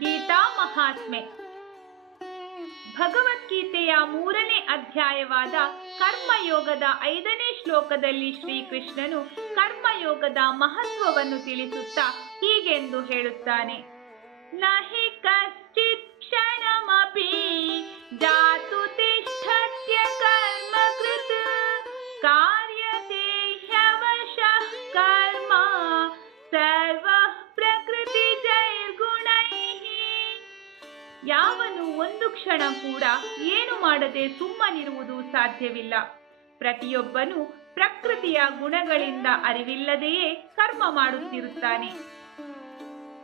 ಗೀತಾ ಮಹಾತ್ಮೆ. ಭಗವದ್ಗೀತೆಯ 3ನೇ ಅಧ್ಯಾಯವಾದ ಕರ್ಮಯೋಗದ 5ನೇ ಶ್ಲೋಕದಲ್ಲಿ ಶ್ರೀಕೃಷ್ಣನು ಕರ್ಮಯೋಗದ ಮಹತ್ವವನ್ನು ತಿಳಿಸುತ್ತಾ ಹೀಗೆಂದು ಹೇಳುತ್ತಾನೆ. ನಹಿ ಕಶ್ಚಿತ್ ಕ್ಷಣಮಪಿ ಜಾತು ತಿಷ್ಠತ್ಯ ಕರ್ಮ ಕೃತ್ ಕಾರ್ಯತೆ ಹ್ಯವಶಃ ಕರ್ಮ ಸರ್ವಃ ಪ್ರಕೃತಿ ಜೈರ್ಗುಣೈಃ. ಯಾವನು ಒಂದು ಕ್ಷಣ ಕೂಡ ಏನು ಮಾಡದೆ ಸುಮ್ಮನಿರುವುದು ಸಾಧ್ಯವಿಲ್ಲ. ಪ್ರತಿಯೊಬ್ಬನು ಪ್ರಕೃತಿಯ ಗುಣಗಳಿಂದ ಅರಿವಿಲ್ಲದೆಯೇ ಕರ್ಮ ಮಾಡುತ್ತಿರುತ್ತಾನೆ.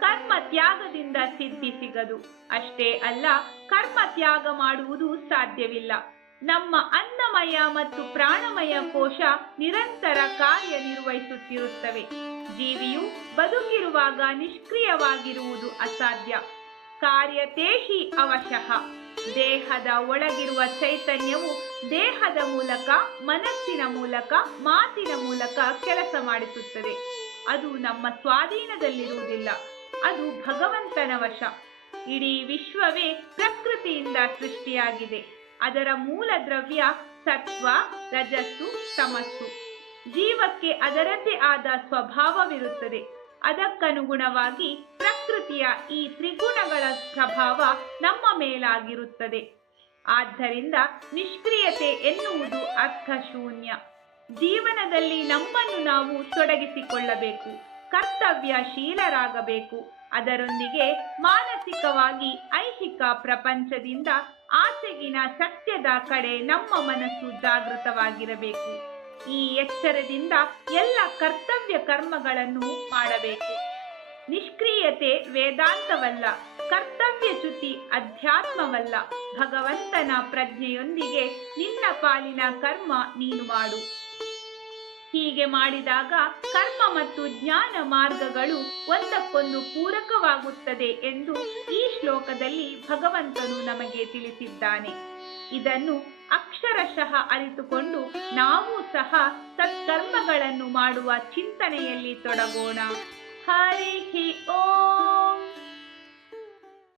ಕರ್ಮ ತ್ಯಾಗದಿಂದ ಸಿದ್ಧಿ ಸಿಗದು. ಅಷ್ಟೇ ಅಲ್ಲ, ಕರ್ಮ ತ್ಯಾಗ ಮಾಡುವುದು ಸಾಧ್ಯವಿಲ್ಲ. ನಮ್ಮ ಅನ್ನಮಯ ಮತ್ತು ಪ್ರಾಣಮಯ ಕೋಶ ನಿರಂತರ ಕಾರ್ಯನಿರ್ವಹಿಸುತ್ತಿರುತ್ತವೆ. ಜೀವಿಯು ಬದುಕಿರುವಾಗ ನಿಷ್ಕ್ರಿಯವಾಗಿರುವುದು ಅಸಾಧ್ಯ. ಕಾರ್ಯತೇಹಿ ಅವಶಃ. ದೇಹದ ಒಳಗಿರುವ ಚೈತನ್ಯವು ದೇಹದ ಮೂಲಕ, ಮನಸ್ಸಿನ ಮೂಲಕ, ಮಾತಿನ ಮೂಲಕ ಕೆಲಸ ಮಾಡಿಸುತ್ತದೆ. ಅದು ನಮ್ಮ ಸ್ವಾಧೀನದಲ್ಲಿರುವುದಿಲ್ಲ. ಅದು ಭಗವಂತನ ವಶ. ಇಡೀ ವಿಶ್ವವೇ ಪ್ರಕೃತಿಯಿಂದ ಸೃಷ್ಟಿಯಾಗಿದೆ. ಅದರ ಮೂಲ ದ್ರವ್ಯ ಸತ್ವ, ರಜಸ್ಸು, ತಮಸ್ಸು. ಜೀವಕ್ಕೆ ಅದರದ್ದೇ ಆದ ಸ್ವಭಾವವಿರುತ್ತದೆ. ಅದಕ್ಕನುಗುಣವಾಗಿ ಪ್ರಕೃತಿಯ ಈ ತ್ರಿಗುಣಗಳ ಪ್ರಭಾವ ನಮ್ಮ ಮೇಲಾಗಿರುತ್ತದೆ. ಆದ್ದರಿಂದ ನಿಷ್ಕ್ರಿಯತೆ ಎನ್ನುವುದು ಅರ್ಥಶೂನ್ಯ. ಜೀವನದಲ್ಲಿ ನಮ್ಮನ್ನು ನಾವು ತೊಡಗಿಸಿಕೊಳ್ಳಬೇಕು. ಕರ್ತವ್ಯಶೀಲರಾಗಬೇಕು. ಅದರೊಂದಿಗೆ ಮಾನಸಿಕವಾಗಿ ಐಹಿಕ ಪ್ರಪಂಚದಿಂದ ಆಚೆಗಿನ ಸತ್ಯದ ಕಡೆ ನಮ್ಮ ಮನಸ್ಸು ಜಾಗೃತವಾಗಿರಬೇಕು. ಈ ಎಚ್ಚರದಿಂದ ಎಲ್ಲ ಕರ್ತವ್ಯ ಕರ್ಮಗಳನ್ನು ಮಾಡಬೇಕು. ನಿಷ್ಕ್ರಿಯತೆ ವೇದಾಂತವಲ್ಲ, ಕರ್ತವ್ಯಚ್ಯುತಿ ಅಧ್ಯಾತ್ಮವಲ್ಲ. ಭಗವಂತನ ಪ್ರಜ್ಞೆಯೊಂದಿಗೆ ನಿನ್ನ ಪಾಲಿನ ಕರ್ಮ ನೀನು ಮಾಡು. ಹೀಗೆ ಮಾಡಿದಾಗ ಕರ್ಮ ಮತ್ತು ಜ್ಞಾನ ಮಾರ್ಗಗಳು ಒಂದಕ್ಕೊಂದು ಪೂರಕವಾಗುತ್ತದೆ ಎಂದು ಈ ಶ್ಲೋಕದಲ್ಲಿ ಭಗವಂತನು ನಮಗೆ ತಿಳಿಸಿದ್ದಾನೆ. ಇದನ್ನು ಅಕ್ಷರಶಃ ಅರಿತುಕೊಂಡು ನಾವು ಸಹ ಸತ್ಕರ್ಮಗಳನ್ನು ಮಾಡುವ ಚಿಂತನೆಯಲ್ಲಿ ತೊಡಗೋಣ. ಹರಿ ಓಂ.